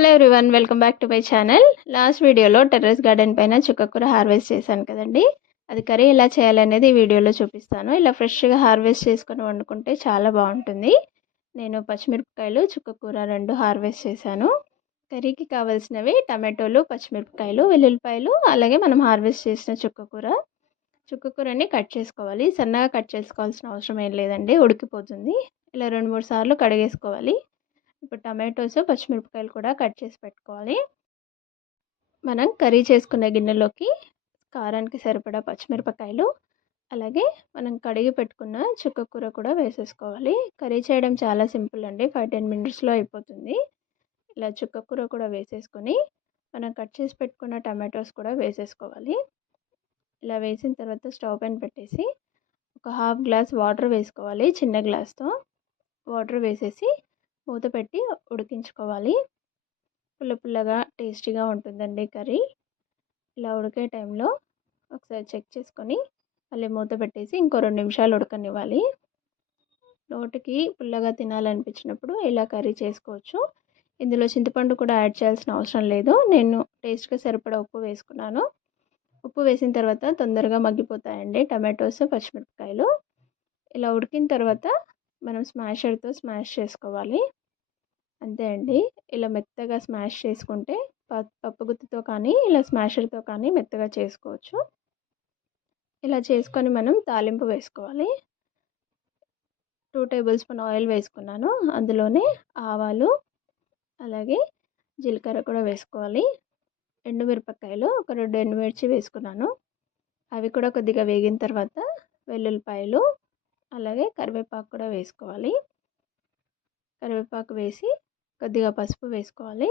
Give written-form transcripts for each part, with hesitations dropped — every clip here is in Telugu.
Hello everyone, welcome back to my channel. Last వీడియోలో టెర్రస్ గార్డెన్ పైన చుక్కకూర హార్వెస్ట్ చేశాను కదండి. అది కర్రీ ఎలా చేయాలనేది ఈ వీడియోలో చూపిస్తాను. ఇలా ఫ్రెష్గా హార్వెస్ట్ చేసుకొని వండుకుంటే చాలా బాగుంటుంది. నేను పచ్చిమిరపకాయలు, చుక్కకూర రెండు హార్వెస్ట్ చేశాను. కర్రీకి కావాల్సినవి టమాటోలు, పచ్చిమిరపకాయలు, వెల్లుల్లిపాయలు, అలాగే మనం హార్వెస్ట్ చేసిన చుక్కకూరని కట్ చేసుకోవాలి. సన్నగా కట్ చేసుకోవాల్సిన అవసరం ఏం లేదండి, ఉడికిపోతుంది. ఇలా 2-3 సార్లు కడిగేసుకోవాలి. ఇప్పుడు టమాటోస్, పచ్చిమిరపకాయలు కూడా కట్ చేసి పెట్టుకోవాలి. మనం కర్రీ చేసుకునే గిన్నెలోకి కారానికి సరిపడా పచ్చిమిరపకాయలు, అలాగే మనం కడిగి పెట్టుకున్న చుక్కకూర కూడా వేసేసుకోవాలి. కర్రీ చేయడం చాలా సింపుల్ అండి, 5-10 మినిట్స్లో అయిపోతుంది. ఇలా చుక్కకూర కూడా వేసేసుకొని మనం కట్ చేసి పెట్టుకున్న టమాటోస్ కూడా వేసేసుకోవాలి. ఇలా వేసిన తర్వాత స్టవ్ పైన పెట్టేసి ఒక 1/2 గ్లాస్ వాటర్ వేసుకోవాలి. చిన్న గ్లాస్తో వాటర్ వేసేసి మూత పెట్టి ఉడికించుకోవాలి. పుల్లగా టేస్టీగా ఉంటుందండి కర్రీ. ఇలా ఉడికే టైంలో ఒకసారి చెక్ చేసుకొని మళ్ళీ మూత పెట్టేసి ఇంకో 2 నిమిషాలు ఉడకనివ్వాలి. నోటికి పుల్లగా తినాలనిపించినప్పుడు ఇలా కర్రీ చేసుకోవచ్చు. ఇందులో చింతపండు కూడా యాడ్ చేయాల్సిన అవసరం లేదు. నేను టేస్ట్గా సరిపడా ఉప్పు వేసుకున్నాను. ఉప్పు వేసిన తర్వాత తొందరగా మగ్గిపోతాయండి టమాటోస్, పచ్చిమిరపకాయలు. ఇలా ఉడికిన తర్వాత మనం స్మాషర్తో స్మాష్ చేసుకోవాలి. అంతే అండి. ఇలా మెత్తగా స్మాష్ చేసుకుంటే పప్పుగుత్తితో కానీ ఇలా స్మాషర్తో కానీ మెత్తగా చేసుకోవచ్చు. ఇలా చేసుకొని మనం తాలింపు వేసుకోవాలి. 2 టేబుల్ స్పూన్ ఆయిల్ వేసుకున్నాను. అందులోనే ఆవాలు, అలాగే జీలకర్ర కూడా వేసుకోవాలి. ఎండుమిరపకాయలు ఒక 2 ఎండుమిర్చి వేసుకున్నాను. అవి కూడా కొద్దిగా వేగిన తర్వాత వెల్లుల్లిపాయలు, అలాగే కరివేపాకు కూడా వేసుకోవాలి. కరివేపాకు వేసి కొద్దిగా పసుపు వేసుకోవాలి.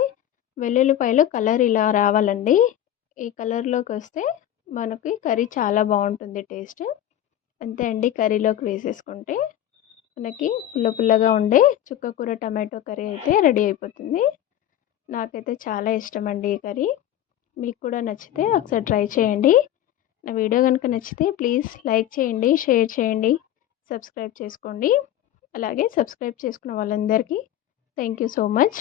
వెల్లుల్లిపాయలు కలర్ ఇలా రావాలండి. ఈ కలర్లోకి వస్తే మనకి కర్రీ చాలా బాగుంటుంది టేస్ట్. అంతే అండి, కర్రీలోకి వేసేసుకుంటే మనకి పుల్లగా ఉండే చుక్కకూర టమాటో కర్రీ అయితే రెడీ అయిపోతుంది. నాకైతే చాలా ఇష్టం అండి ఈ కర్రీ. మీకు కూడా నచ్చితే ఒకసారి ట్రై చేయండి. నా వీడియో కనుక నచ్చితే ప్లీజ్ లైక్ చేయండి, షేర్ చేయండి, సబ్స్క్రైబ్ చేసుకోండి. అలాగే సబ్స్క్రైబ్ చేసుకున్న వాళ్ళందరికీ థ్యాంక్ యూ సో మచ్.